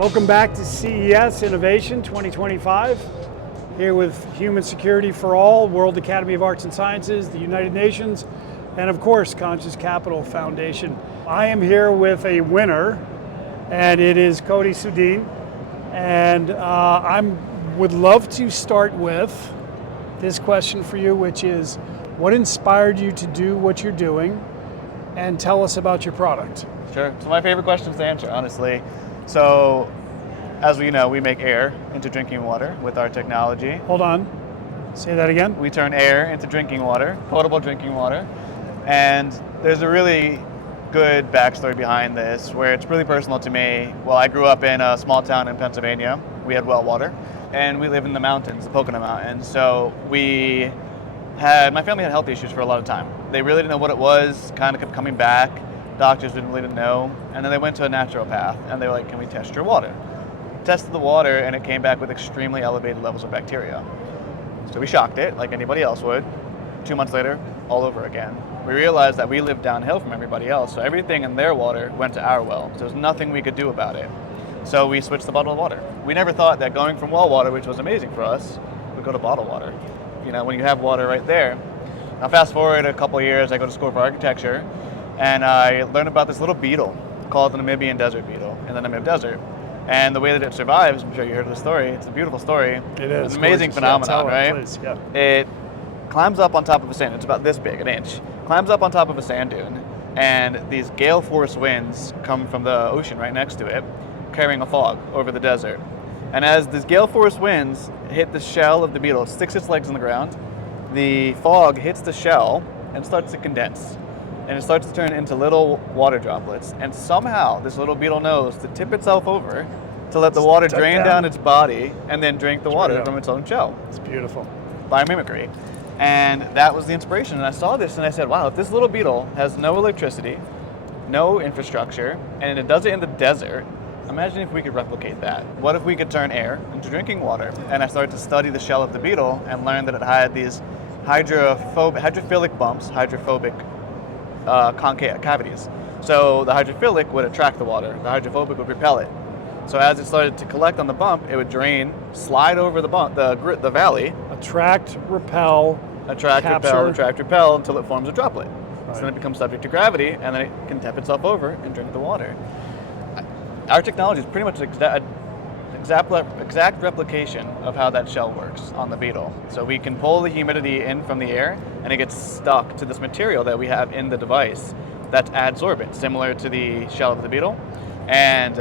Welcome back to CES Innovation 2025. Here with Human Security for All, World Academy of Arts and Sciences, the United Nations, and of course, Conscious Capital Foundation. I am here with a winner, and it is Cody Soodeen. And I would love to start with this question for you, which is, what inspired you to do what you're doing? And tell us about your product. Sure. It's my favorite questions to answer, honestly. So, as we know, we make air into drinking water with our technology. Hold on. Say that again. We turn air into drinking water, potable drinking water. And there's a really good backstory behind this where it's really personal to me. Well, I grew up in a small town in Pennsylvania. We had well water. And we live in the mountains, the Pocono Mountains. So my family had health issues for a lot of time. They really didn't know what it was, kind of kept coming back. Doctors didn't really know. And then they went to a naturopath and they were like, can we test your water? Tested the water and it came back with extremely elevated levels of bacteria. So we shocked it like anybody else would. 2 months later, all over again. We realized that we lived downhill from everybody else, so everything in their water went to our well. So there was nothing we could do about it. So we switched to bottled water. We never thought that going from well water, which was amazing for us, would go to bottled water. You know, when you have water right there. Now fast forward a couple of years, I go to school for architecture, and I learned about this little beetle called the Namibian Desert Beetle in the Namib Desert. And the way that it survives, I'm sure you heard of the story, it's a beautiful story. It is. It's an amazing phenomenon, right? Please. Yeah. It climbs up on top of a sand, it's about this big, an inch, climbs up on top of a sand dune, and these gale force winds come from the ocean right next to it, carrying a fog over the desert. And as these gale force winds hit the shell of the beetle, it sticks its legs in the ground, the fog hits the shell and starts to condense. And it starts to turn into little water droplets. And somehow this little beetle knows to tip itself over to let the water drain down its body and then drink the water from its own shell. It's beautiful. Biomimicry. And that was the inspiration. And I saw this and I said, wow, if this little beetle has no electricity, no infrastructure, and it does it in the desert, imagine if we could replicate that. What if we could turn air into drinking water? And I started to study the shell of the beetle and learned that it had these hydrophilic bumps, hydrophobic cavities. So the hydrophilic would attract the water, the hydrophobic would repel it. So as it started to collect on the bump, it would drain, slide over the bump, the valley. Attract, repel, repel until it forms a droplet. Right. So then it becomes subject to gravity, and then it can tip itself over and drink the water. Our technology is pretty much an exact replication of how that shell works on the beetle. So we can pull the humidity in from the air, and it gets stuck to this material that we have in the device that's adsorbent, similar to the shell of the beetle. And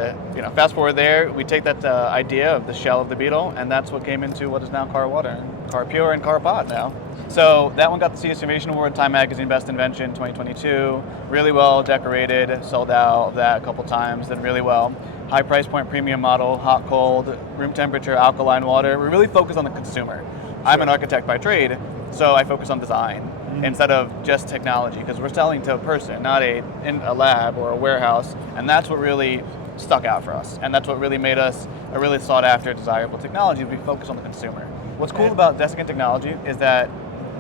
fast forward there, we take that idea of the shell of the beetle, and that's what came into what is now Car Water, and Car Pure, and Car Pod now. So that one got the CES Innovation Award, Time Magazine Best Invention 2022. Really well decorated, sold out of that a couple times, did really well. High price point premium model, hot, cold, room temperature, alkaline water. We really focus on the consumer. I'm an architect by trade, so I focus on design instead of just technology, because we're selling to a person, not in a lab or a warehouse, and that's what really stuck out for us, and that's what really made us a really sought after, desirable technology. We focus on the consumer. What's cool about desiccant technology is that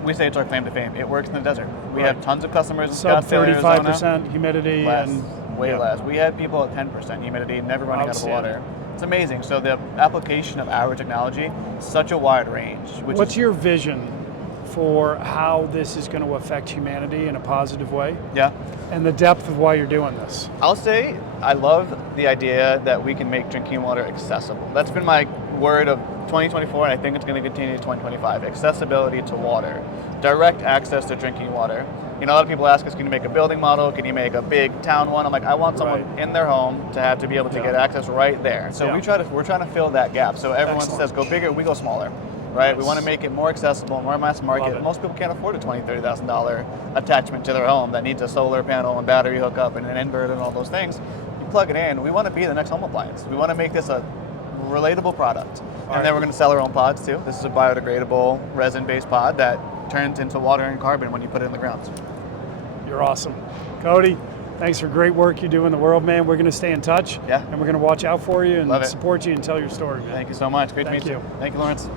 we say it's our claim to fame. It works in the desert. We have tons of customers in Scottsdale, Arizona. Sub 35% humidity. Way less. We had people at 10% humidity, never running out of water. It's amazing. So the application of our technology is such a wide range. What's your vision for how this is going to affect humanity in a positive way? Yeah. And the depth of why you're doing this? I'll say I love the idea that we can make drinking water accessible. That's been my word of 2024, and I think it's going to continue to 2025. Accessibility to water. Direct access to drinking water. You know, a lot of people ask us, can you make a building model? Can you make a big town one? I'm like, I want someone in their home to be able to get access right there. So we're trying to fill that gap. So everyone says go bigger, we go smaller. Right? We want to make it more accessible, more mass market. Most people can't afford a $20,000, $30,000 attachment to their home that needs a solar panel and battery hookup and an inverter and all those things. You plug it in. We want to be the next home appliance. We want to make this a relatable product. And then we're going to sell our own pods too. This is a biodegradable resin-based pod that turns into water and carbon when you put it in the ground. You're awesome. Cody, thanks for great work you do in the world, man. We're going to stay in touch. Yeah. And we're going to watch out for you and support you and tell your story, man. Thank you so much. Great to meet you. Thank you, Lawrence.